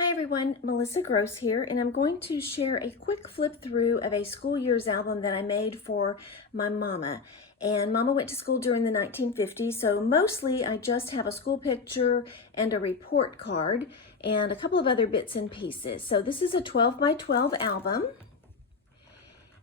Hi everyone, Melissa Gross here, and I'm going to share a quick flip through of a school year's album that I made for my mama. And mama went to school during the 1950s, so mostly I just have a school picture and a report card and a couple of other bits and pieces. So this is a 12 by 12 album.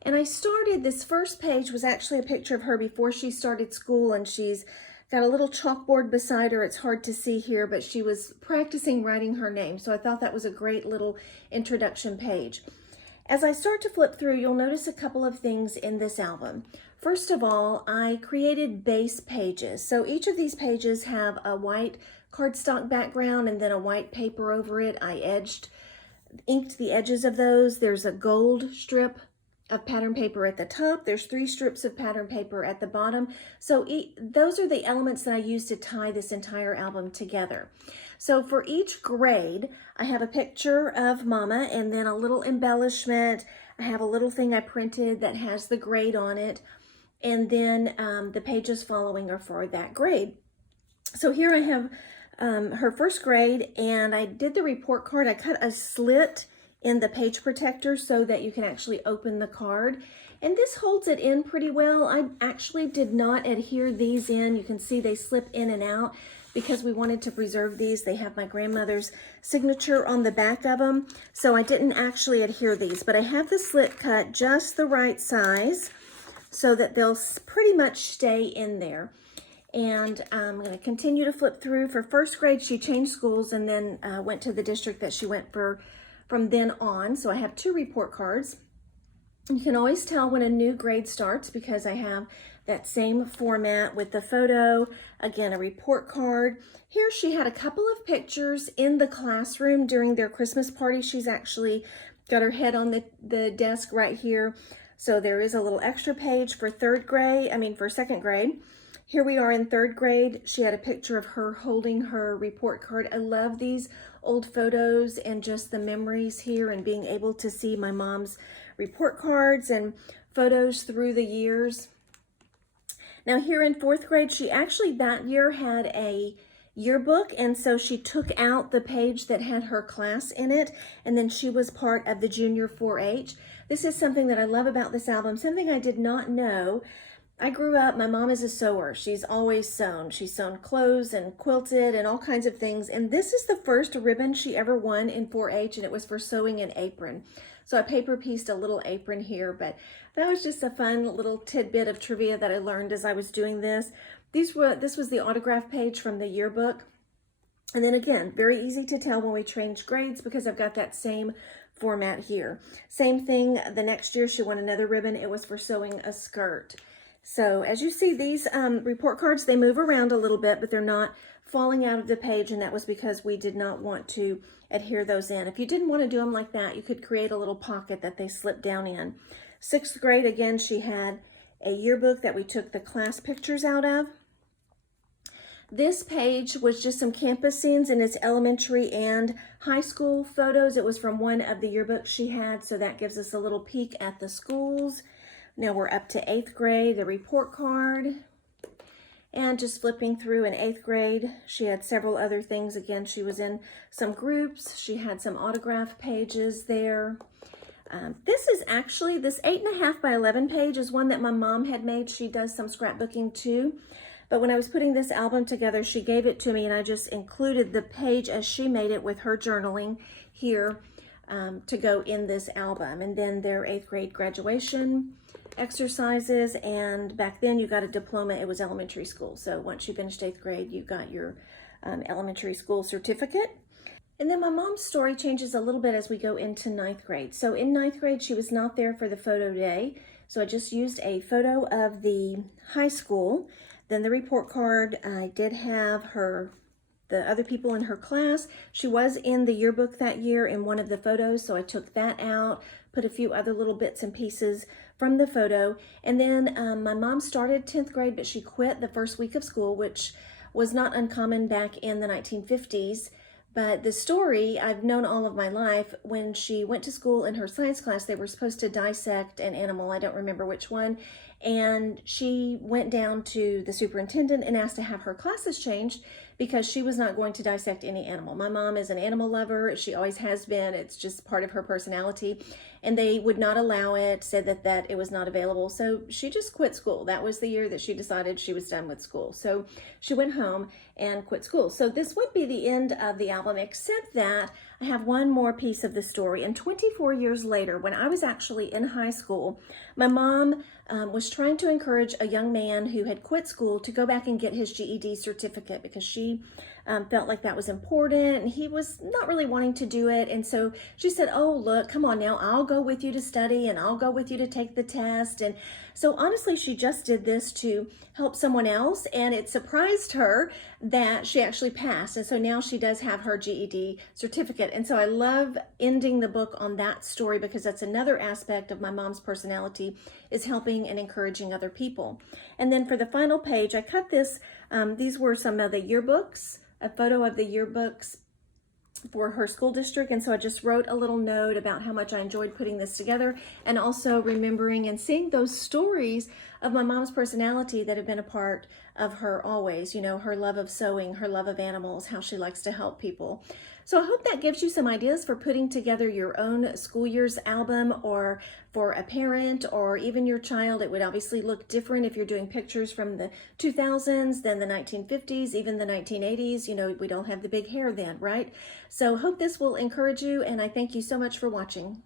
And I started, this first page was actually a picture of her before she started school, and she's got a little chalkboard beside her. It's hard to see here, but she was practicing writing her name. So I thought that was a great little introduction page. As I start to flip through, you'll notice a couple of things in this album. First of all, I created base pages. So each of these pages have a white cardstock background and then a white paper over it. I inked the edges of those. There's a gold strip of pattern paper at the top. There's 3 strips of pattern paper at the bottom. So those are the elements that I use to tie this entire album together. So for each grade, I have a picture of mama and then a little embellishment. I have a little thing I printed that has the grade on it. And then the pages following are for that grade. So here I have her first grade, and I did the report card. I cut a slit in the page protector so that you can actually open the card, and this holds it in pretty well. I actually did not adhere these in. You can see they slip in and out because we wanted to preserve these. They have my grandmother's signature on the back of them, so I didn't actually adhere these, but I have the slit cut just the right size so that they'll pretty much stay in there. And I'm going to continue to flip through. For first grade, she changed schools and then went to the district that she went for from then on. So I have 2 report cards. You can always tell when a new grade starts because I have that same format with the photo, again, a report card. Here she had a couple of pictures in the classroom during their Christmas party. She's actually got her head on the desk right here. So there is a little extra page for for second grade. Here we are in 3rd grade. She had a picture of her holding her report card. I love these old photos and just the memories here and being able to see my mom's report cards and photos through the years. Now here in 4th grade, she actually that year had a yearbook, and so she took out the page that had her class in it, and then she was part of the junior 4-H. This is something that I love about this album, something I did not know. I grew up, my mom is a sewer. She's always sewn. She's sewn clothes and quilted and all kinds of things. And this is the first ribbon she ever won in 4-H, and it was for sewing an apron. So I paper pieced a little apron here, but that was just a fun little tidbit of trivia that I learned as I was doing this. This was the autograph page from the yearbook. And then again, very easy to tell when we change grades because I've got that same format here. Same thing, the next year she won another ribbon. It was for sewing a skirt. So as you see, these report cards, they move around a little bit, but they're not falling out of the page, and that was because we did not want to adhere those in. If you didn't want to do them like that, you could create a little pocket that they slip down in. 6th grade, again, she had a yearbook that we took the class pictures out of. This page was just some campus scenes in its elementary and high school photos. It was from one of the yearbooks she had, so that gives us a little peek at the schools. Now we're up to 8th grade, the report card, and just flipping through in 8th grade. She had several other things. Again, she was in some groups. She had some autograph pages there. This is actually, this 8.5 by 11 page is one that my mom had made. She does some scrapbooking too. But when I was putting this album together, she gave it to me and I just included the page as she made it with her journaling here to go in this album. And then their 8th grade graduation exercises, and back then you got a diploma. It was elementary school, so once you finished 8th grade you got your elementary school certificate. And then my mom's story changes a little bit as we go into 9th grade. So in 9th grade she was not there for the photo day, so I just used a photo of the high school. Then the report card, I did have the other people in her class. She was in the yearbook that year in one of the photos, so I took that out, put a few other little bits and pieces from the photo. And then my mom started 10th grade, but she quit the first week of school, which was not uncommon back in the 1950s. But the story I've known all of my life. When she went to school in her science class, they were supposed to dissect an animal. I don't remember which one. And she went down to the superintendent and asked to have her classes changed because she was not going to dissect any animal. My mom is an animal lover. She always has been. It's just part of her personality. And they would not allow it, said that it was not available. So she just quit school. That was the year that she decided she was done with school. So she went home and quit school. So this would be the end of the album, except that I have one more piece of the story. And 24 years later, when I was actually in high school, my mom was trying to encourage a young man who had quit school to go back and get his GED certificate, because she felt like that was important, and he was not really wanting to do it. And so she said, oh, look, come on now, I'll go with you to study, and I'll go with you to take the test. And so honestly, she just did this to help someone else, and it surprised her that she actually passed. And so now she does have her GED certificate. And so I love ending the book on that story, because that's another aspect of my mom's personality, is helping and encouraging other people. And then for the final page, I cut this. These were some of the yearbooks, a photo of the yearbooks for her school district. And so I just wrote a little note about how much I enjoyed putting this together, and also remembering and seeing those stories of my mom's personality that have been a part of her always, you know, her love of sewing, her love of animals, how she likes to help people. So I hope that gives you some ideas for putting together your own school year's album, or for a parent or even your child. It would obviously look different if you're doing pictures from the 2000s, then the 1950s, even the 1980s. You know, we don't have the big hair then, right? So hope this will encourage you, and I thank you so much for watching.